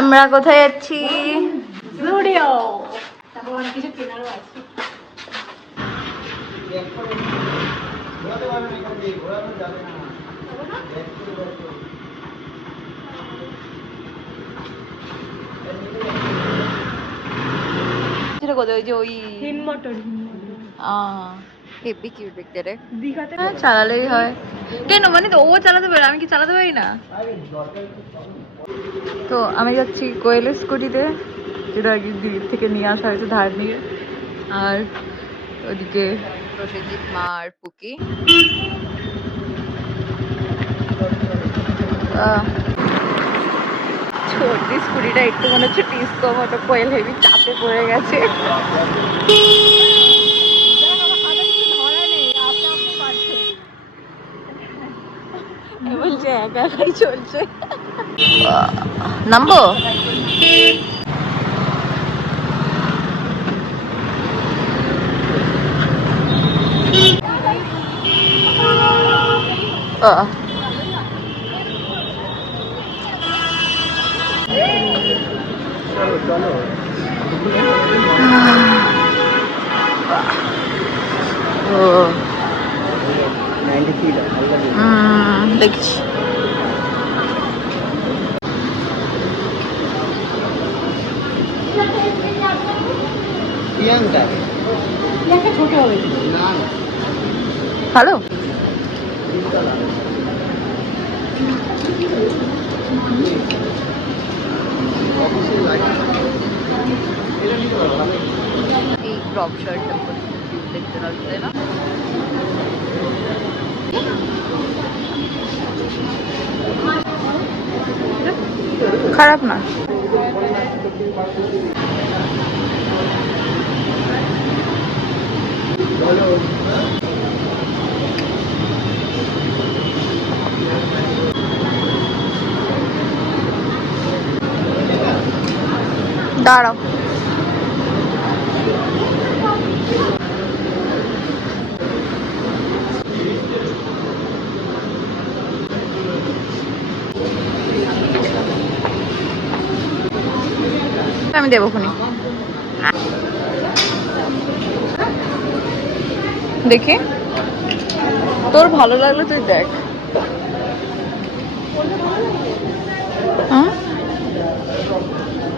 আমরা কোথায় যাচ্ছি? জুডিও। তারপর অনেক কিছু কেনারও আছে। যেটা কোথায় ওই যে ওই হিমমটর হেভি কিউট দেখতে রে। দীঘাতে চালালেই হয় কেন? মানে তো ও চালাতে পারে, আমি কি চালাতে পারি না? তো আমি যাচ্ছি কোয়েলের স্কুটিতে, যেটা আগে দিল্লি থেকে নিয়ে আসা হয়েছে ধার নিয়ে। আর ওদিকে প্রসেনজিৎ মা আর পুকি। ছোট্ট স্কুটিটা একটু মনে হচ্ছে ডিস্কো মতো, কোয়েল হেভি চাপে পড়ে গেছে। বলছে একা একাই চলছে। নামবো? দেখছি ভালো। এই ক্রপ শার্টটা দেখতে লাগছে না? খারাপ না। দাঁড়াও, আমি দেবো খুনি। দেখি তোর ভালো লাগলো তুই দেখ।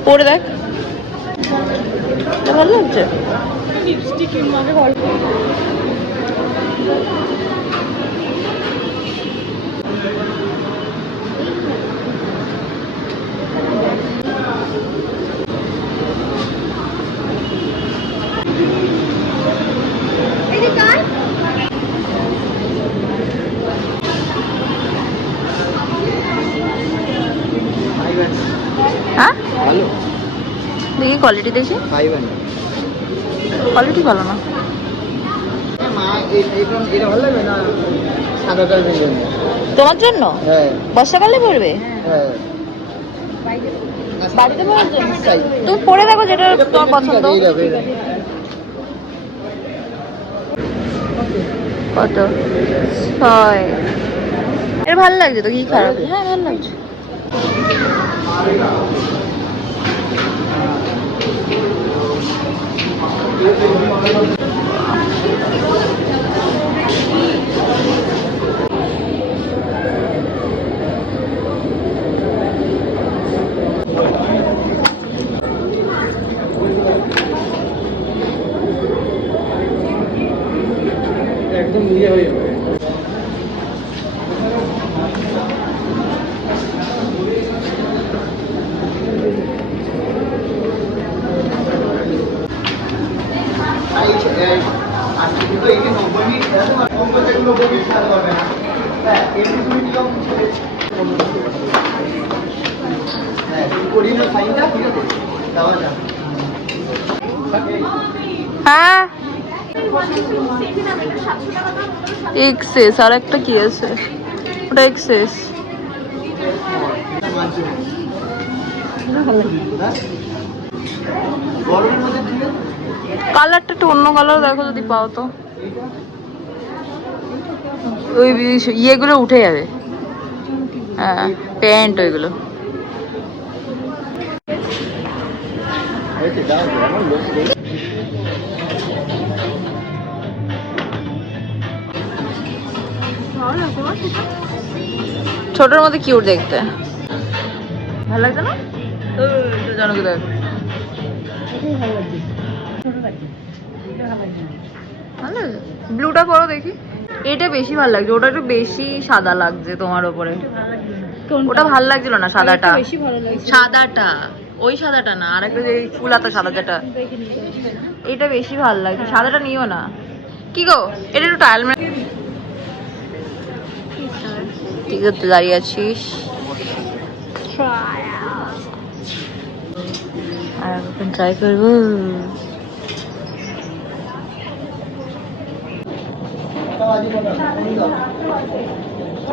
পরে দেখ, ভালো লাগছে। লিপস্টিক কিনবে গল্প। হ্যাঁ দেখি কোয়ালিটি, দেখি কোয়ালিটি ভালো না। তোমার জন্য বর্ষাকালে পড়বে? বাড়িতে পড়ার জন্য তুমি পরে দেখো যেটা তোমার পছন্দ। কত? 6। এর ভালো লাগছে তো, কি খারাপ? হ্যাঁ ভালো লাগছে। একদম ইয়ে হয়ে যাবে। হ্যাঁ এক্সেস আর একটা কি আছে, ওটা এক্সেস। কালারটা একটু অন্য কালার দেখো যদি পাও তো, ওই ইয়েগুলো উঠে যাবে। হ্যাঁ প্যান্ট ওইগুলো। ছোটর মধ্যে কিউট দেখতে, ভালো লাগছে না? জানো কি দেখ, ভালো লাগছে। ব্লুটা পরো দেখি, এটা বেশি ভালো লাগছে, ওটা একটু বেশি সাদা লাগছে তোমার ওপরে। ওটা ভালো লাগছিল না সাদাটা, সাদাটা ওই সাদাটা না, আর একটা যে ফুল হাতা সাদা যেটা, এটা বেশি ভালো লাগছে। সাদাটা নিও না। কি গো, এটা একটু টাইল ঠিক আছে, দাঁড়িয়ে আছিস আর এখন ট্রাই করবো।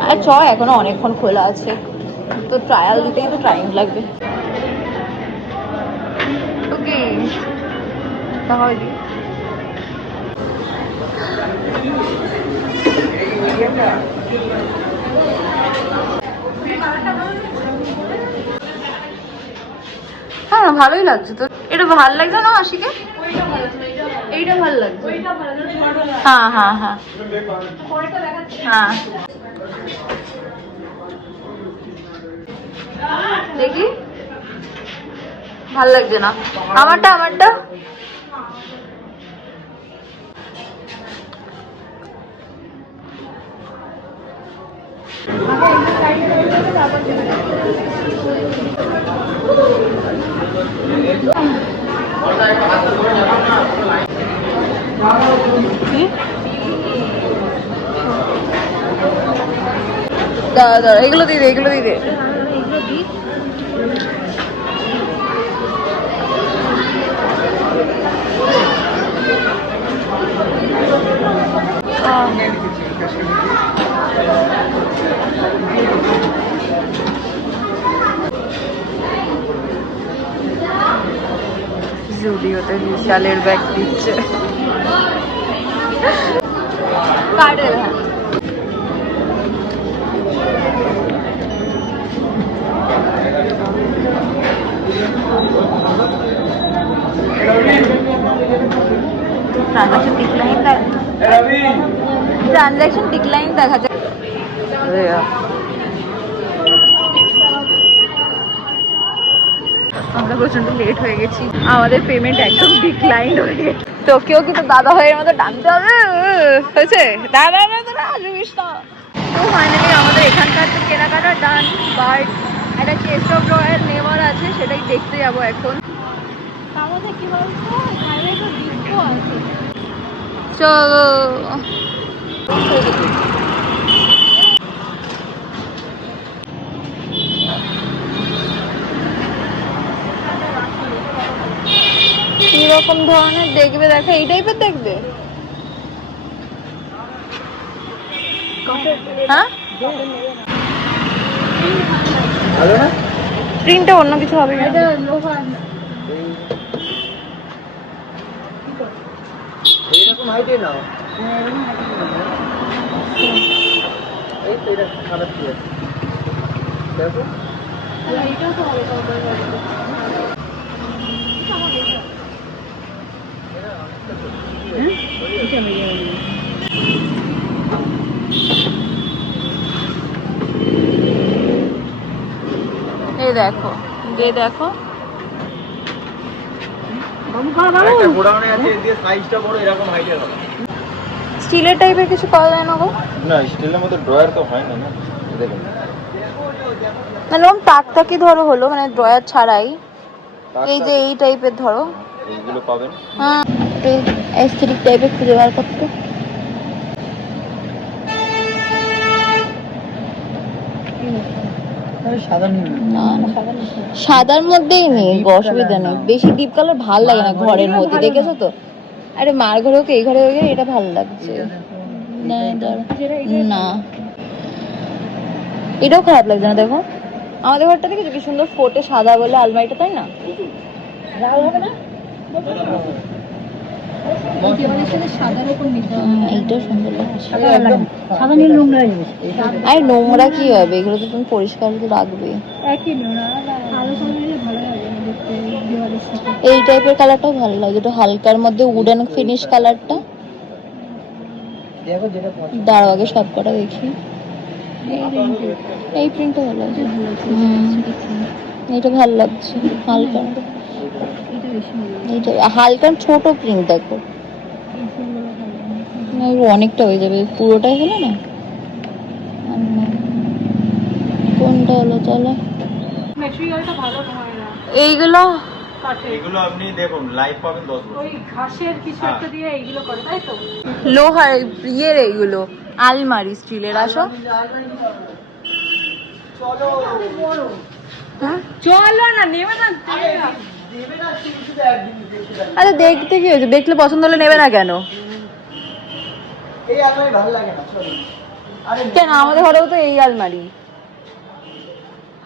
আর চ, এখনো অনেকক্ষণ খোলা আছে তো, ট্রায়াল দিতেই তো টাইম লাগবে। ওকে তাহলে হ্যাঁ ভালোই লাগছে তো। এটা ভালো লাগছে না আশিকে? এইটা ভালো লাগছে। হ্যাঁ হ্যাঁ হ্যাঁ হ্যাঁ দেখি, ভাল লাগছে না আমারটা। আমারটা দাঁড়া দাঁড়া, এগুলো দিয়ে দে, এগুলো দিয়ে দে। জুডিওতে বিশালের ব্যাগ দিচ্ছে কার্ডের। হ্যাঁ ট্রানজাকশন ডিক্লাইন দেখা যায়। আমরা প্রচন্ড লেট হয়ে গেছি, আমাদের পেমেন্ট একদম ডিক্লাইন হয়ে গেছে। তো কেউ কিন্তু দাদা ভাইয়ের মতো টানতে হবে, হয়েছে দাদা দাদা আসবিস না। তো ফাইনালি আমাদের এখানকার তো কেনাকাটা ডান, বাট একটা চেস্ট অফ রয়্যাল নেওয়ার আছে, সেটাই দেখতে যাবো এখন। চলো কিরকম ধরনের দেখবে দেখো, এই টাইপের দেখবে। হ্যাঁ ভালো না, প্রিন্টটা অন্য কিছু হবে না। এইরকম হাইটে নাও, এই তো এটা খারাপ কি আছে দেখো। এই দেখো, যে দেখো গোডাউনে আছে, দিয়ে সাইজটা বড়, এরকম হাইটের হবে। স্টিলের টাইপের কিছু পাওয়া যায় না গো? না স্টিলের মধ্যে ড্রয়ার তো হয় না, না দেখুন মানে ওরকম টাকটাকি ধরো হলো, মানে ড্রয়ার ছাড়াই এই যে এই টাইপের ধরো, এইগুলো পাবেন। হ্যাঁ এস্থেটিক টাইপের খুঁজে বার করতে। সাদার মধ্যেই নেই, অসুবিধা নেই। বেশি ডিপ কালার ভাল লাগে না ঘরের মধ্যে, দেখেছো তো? আরে মার ঘরে হোক এই ঘরে হোক এটা ভালো লাগছে না না এটাও খারাপ লাগছে না দেখো আমাদের ঘরটা দেখেছো কি সুন্দর ফোটে সাদা বলে আলমারিটা তাই না এইটাও সুন্দর লাগছে আরে নোংরা কি হবে এগুলো তো তুমি পরিষ্কার করে রাখবে এই টাইপের কালারটাও ভালো লাগে এটা হালকার মধ্যে উডেন ফিনিশ কালারটা দাঁড়াও আগে সব কটা দেখি এই প্রিন্টটা ভালো লাগছে এটা ভালো লাগছে হালকা এইটা হালকা ছোট প্রিন্ট দেখো না অনেকটা হয়ে যাবে পুরোটাই হলো না কোনটা হলো চলো ম্যাটেরিয়ালটা ভালো হয় না এইগুলো এগুলো আপনি দেখুন লাইভ পাবেন 10 বছর ওই ঘাসের কিছু একটা দিয়ে এইগুলো করে তাই তো লোহার ইয়ের এইগুলো আলমারি স্টিলের আসো হ্যাঁ চলো না নেবে না আরে দেখতে কি হয়েছে দেখলে পছন্দ হলে নেবে না কেন এই আলমারি ভালো লাগে না চলো আরে কেন আমাদের ঘরেও তো এই আলমারি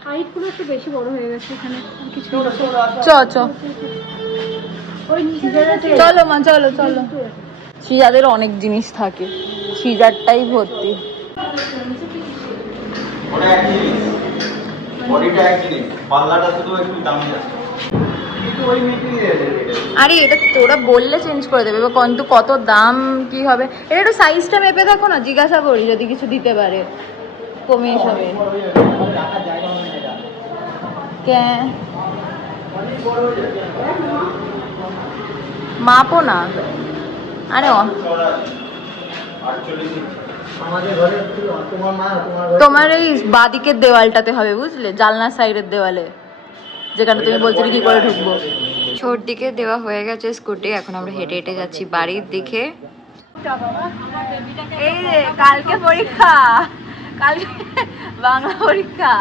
হাইট গুলো একটু বেশি বড় হয়ে গেছে এখানে আর কিছু চ চ ওই চলো মা চলো চলো সিজাদের অনেক জিনিস থাকে সিজারটাই ভর্তি ওটা একই জিনিস বডিটা একই জিনিস পাল্লাটা শুধু একটু দামি আছে কিন্তু ওই মেটেরিয়াল আরে এটা তোরা বললে চেঞ্জ করে দেবে এবার কিন্তু কত দাম কি হবে এটা একটু সাইজটা মেপে দেখো না জিজ্ঞাসা করি যদি কিছু দিতে পারে কমে সবে রাখার জায়গা হবে না এটা কে অনেক বড় হয়ে যাবে মাপো না আরে আমাদের ঘরে তোমার মা তোমার ঘরে তোমার এই বাদিকের দেওয়ালটাতে হবে বুঝলে জানলার সাইডের দেওয়ালে যেখানে তুমি বলছিলে কি করে ঢুকবো ছোট দিকে দেওয়া হয়ে গেছে স্কুটি এখন আমরা হেঁটে হেঁটে যাচ্ছি বাড়ির দিকে এই রে কালকে পরীক্ষা কালকে বাংলা পরীক্ষা